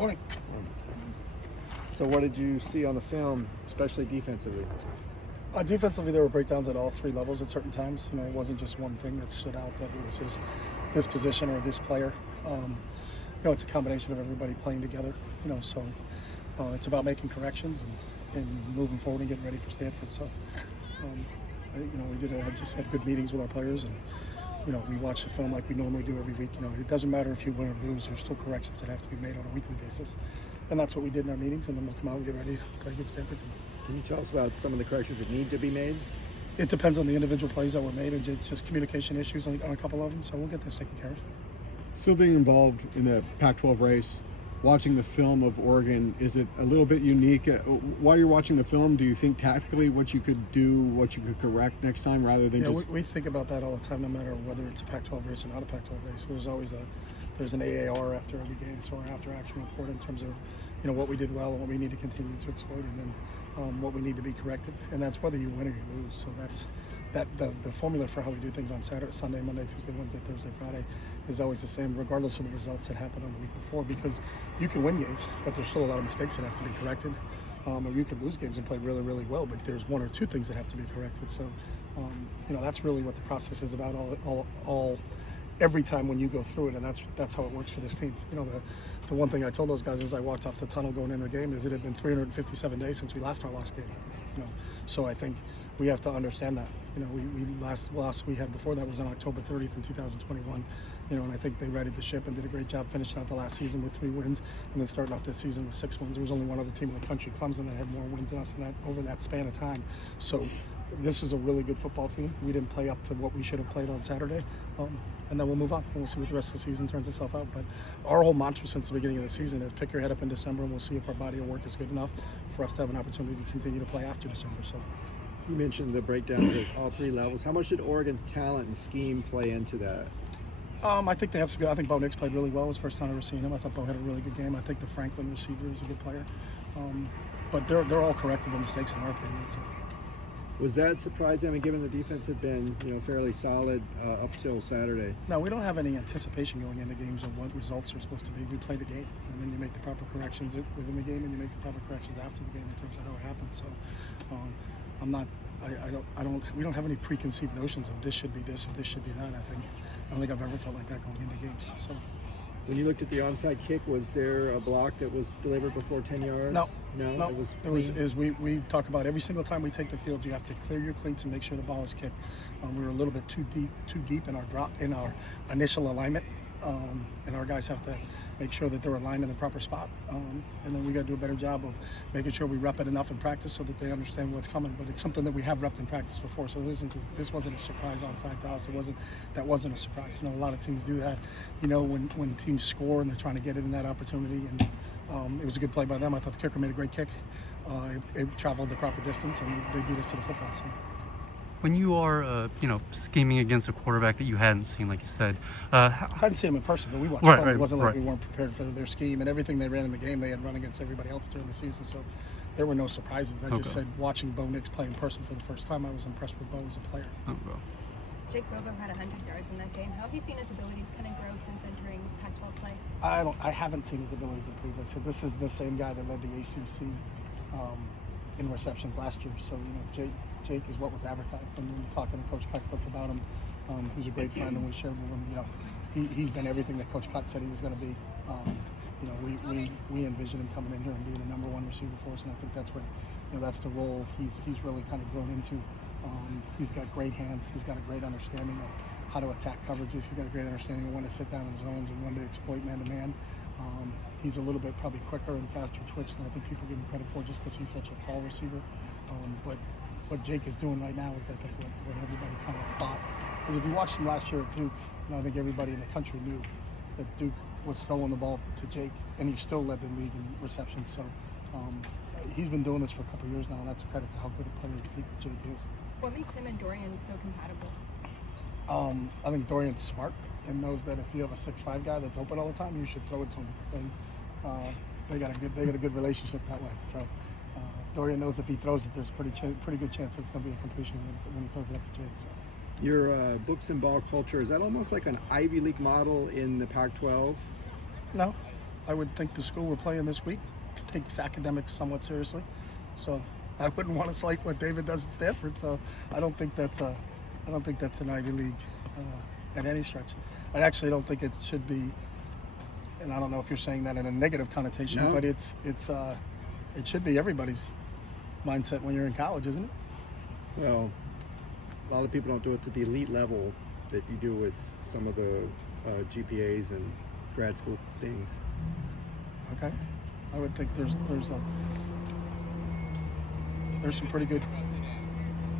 Morning. So what did you see on the film, especially defensively? Defensively, there were breakdowns at all three levels at certain times. It wasn't just one thing that stood out, that it was just this position or this player. It's a combination of everybody playing together. So it's about making corrections and moving forward and getting ready for Stanford. So, we just had good meetings with our players, and we watch the film like we normally do every week. It doesn't matter if you win or lose. There's still corrections that have to be made on a weekly basis, and that's what we did in our meetings. And then we'll come out and get ready to play against Stanford team. Can you tell us about some of the corrections that need to be made? It depends on the individual plays that were made, and it's just communication issues on a couple of them. So we'll get this taken care of. Still being involved in the Pac-12 race, watching the film of Oregon, is it a little bit unique? While you're watching the film, do you think tactically what you could do, what you could correct next time, rather than just... we think about that all the time, no matter whether it's a Pac-12 race or not a Pac-12 race. There's always there's an AAR after every game, so our after-action report in terms of what we did well and what we need to continue to exploit, and then what we need to be corrected, and that's whether you win or you lose. So that's the formula for how we do things on Saturday, Sunday, Monday, Tuesday, Wednesday, Thursday, Friday is always the same, regardless of the results that happened on the week before, because you can win games, but there's still a lot of mistakes that have to be corrected, or you can lose games and play really, really well, but there's one or two things that have to be corrected. So, that's really what the process is about every time when you go through it, and that's how it works for this team. The one thing I told those guys as I walked off the tunnel going into the game is it had been 357 days since we lost our last game. So I think we have to understand that. Last loss we had before that was on October 30th in 2021. And I think they righted the ship and did a great job finishing out the last season with 3 wins, and then starting off this season with 6 wins. There was only one other team in the country, Clemson, that had more wins than us over that span of time. So this is a really good football team. We didn't play up to what we should have played on Saturday, and then we'll move on and we'll see what the rest of the season turns itself out. But our whole mantra since the beginning of the season is pick your head up in December, and we'll see if our body of work is good enough for us to have an opportunity to continue to play after December. So. You mentioned the breakdowns at all 3 levels. How much did Oregon's talent and scheme play into that? I think they have to be. I think Bo Nix played really well. It was the first time I've ever seen him. I thought Bo had a really good game. I think the Franklin receiver is a good player. But they're all correctable mistakes in our opinion. So. Was that surprising? I mean, given the defense had been fairly solid up till Saturday. No, we don't have any anticipation going into games of what results are supposed to be. We play the game, and then you make the proper corrections within the game, and you make the proper corrections after the game in terms of how it happens. So, we don't have any preconceived notions of this should be this or this should be that. I don't think I've ever felt like that going into games. So. When you looked at the onside kick, was there a block that was delivered before 10 yards? No. It was we talk about every single time we take the field, you have to clear your cleats and make sure the ball is kicked. We were a little bit too deep in our initial alignment, and our guys have to make sure that they're aligned in the proper spot. And then we got to do a better job of making sure we rep it enough in practice so that they understand what's coming. But it's something that we have repped in practice before, so this wasn't a surprise onside to us. That wasn't a surprise. A lot of teams do that. When teams score and they're trying to get it in that opportunity, and it was a good play by them. I thought the kicker made a great kick. It traveled the proper distance, and they beat us to the football. So. When you are, scheming against a quarterback that you hadn't seen, like you said, I hadn't seen him in person, but we watched film. It wasn't like right. we weren't prepared for their scheme, and everything they ran in the game, they had run against everybody else during the season, so there were no surprises. I just said, watching Bo Nix play in person for the first time, I was impressed with Bo as a player. Jake Bobo had 100 yards in that game. How have you seen his abilities kind of grow since entering Pac-12 play? I haven't seen his abilities improve. I said this is the same guy that led the ACC in receptions last year. So Jake is what was advertised. And we were talking to Coach Cutcliffe about him, who's a great friend, and we shared with him. He's been everything that Coach Cut said he was going to be. We envision him coming in here and being the #1 receiver for us, and I think that's what that's the role he's really kind of grown into. He's got great hands. He's got a great understanding of how to attack coverages. He's got a great understanding of when to sit down in zones and when to exploit man-to-man. He's a little bit probably quicker and faster twitch than I think people give him credit for, just because he's such a tall receiver. But what Jake is doing right now is, I think, what everybody kind of thought. Because if you watched him last year at Duke, I think everybody in the country knew that Duke was throwing the ball to Jake, and he still led the league in receptions. So he's been doing this for a couple of years now, and that's a credit to how good a player Jake is. What makes him and Dorian so compatible? I think Dorian's smart and knows that if you have a 6'5" guy that's open all the time, you should throw it to him. And they got a good relationship that way. So Dorian knows if he throws it, there's a pretty good chance it's going to be a completion when he throws it up to Jake. So. Your books and ball culture, is that almost like an Ivy League model in the Pac-12? No. I would think the school we're playing this week takes academics somewhat seriously. So I wouldn't want to slight what David does at Stanford. So I don't think that's an Ivy League at any stretch. I actually don't think it should be. And I don't know if you're saying that in a negative connotation, No. but it should be everybody's mindset when you're in college, isn't it? Well, a lot of people don't do it to the elite level that you do with some of the GPAs and grad school things. Okay, I would think there's some pretty good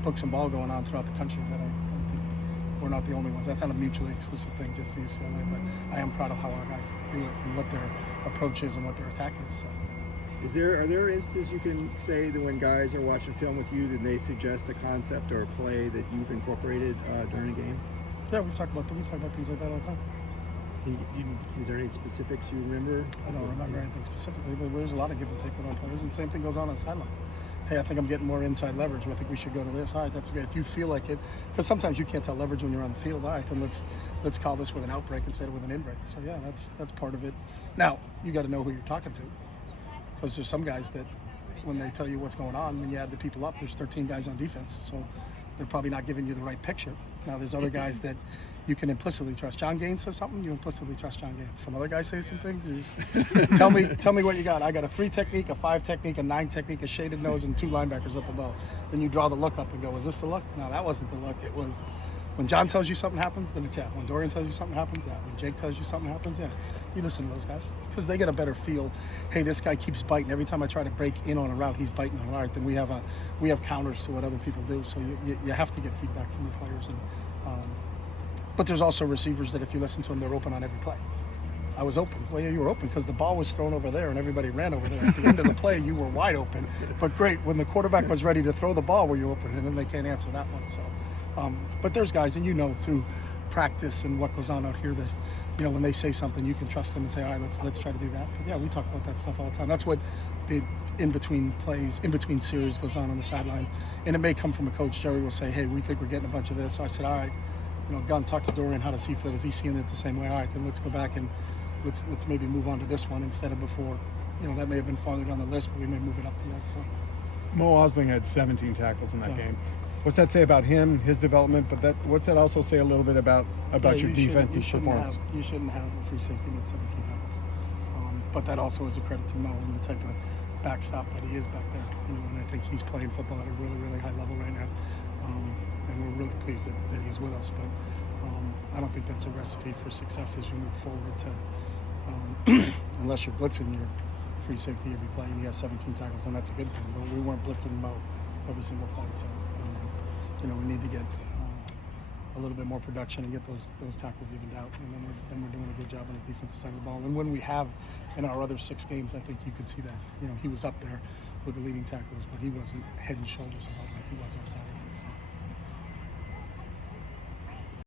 books and ball going on throughout the country that I think we're not the only ones. That's not a mutually exclusive thing just to UCLA, but I am proud of how our guys do it and what their approach is and what their attack is. So. Are there instances you can say that when guys are watching film with you, did they suggest a concept or a play that you've incorporated during a game? Yeah, we talk about things like that all the time. Is there any specifics you remember? I don't remember anything specifically, but there's a lot of give and take with our players, and the same thing goes on the sideline. Hey, I think I'm getting more inside leverage. I think we should go to this. All right, that's great. If you feel like it, because sometimes you can't tell leverage when you're on the field. All right, then let's call this with an outbreak instead of with an inbreak. So yeah, that's part of it. Now you got to know who you're talking to, because there's some guys that when they tell you what's going on, when you add the people up, there's 13 guys on defense, so they're probably not giving you the right picture. Now there's other guys that you can implicitly trust. John Gaines says something, you implicitly trust John Gaines. Some other guys say some things, you just tell me what you got. I got a 3 technique, a 5 technique, a 9 technique, a shaded nose, and 2 linebackers up above. Then you draw the look up and go, is this the look? No, that wasn't the look. It was when John tells you something happens, then it's yeah. When Dorian tells you something happens, yeah. When Jake tells you something happens, yeah. You listen to those guys because they get a better feel. Hey, this guy keeps biting. Every time I try to break in on a route, he's biting on a route. Then we have counters to what other people do. So you have to get feedback from the players. But there's also receivers that if you listen to them, they're open on every play. I was open. Well, yeah, you were open because the ball was thrown over there and everybody ran over there. At the end of the play, you were wide open. But great, when the quarterback was ready to throw the ball, were you open? And then they can't answer that one. So, but there's guys, and you know through practice and what goes on out here that, you know, when they say something, you can trust them and say, all right, let's try to do that. But yeah, we talk about that stuff all the time. That's what the in between plays, in between series goes on the sideline. And it may come from a coach. Jerry will say, hey, we think we're getting a bunch of this. So I said, all right, you know, gone talk to Dorian how to see fit. Is he seeing it the same way? All right, then let's go back and let's maybe move on to this one instead of before. You know, that may have been farther down the list, but we may move it up the list. So. Mo Osling had 17 tackles in that game. What's that say about him, his development? But what's that also say a little bit about your defense's performance? You shouldn't have a free safety with 17 tackles. But that also is a credit to Mo and the type of backstop that he is back there. You know, and I think he's playing football at a really, really high level right now. And we're really pleased that he's with us. But I don't think that's a recipe for success as you move forward to unless you're blitzing your free safety every play and he has 17 tackles, and that's a good thing. But we weren't blitzing Mo every single play. So, you know, we need to get a little bit more production and get those tackles evened out, and then we're doing a good job on the defensive side of the ball. And when we have in our other 6 games, I think you could see that. You know, he was up there with the leading tacklers, but he wasn't head and shoulders above like he was on Saturday. So.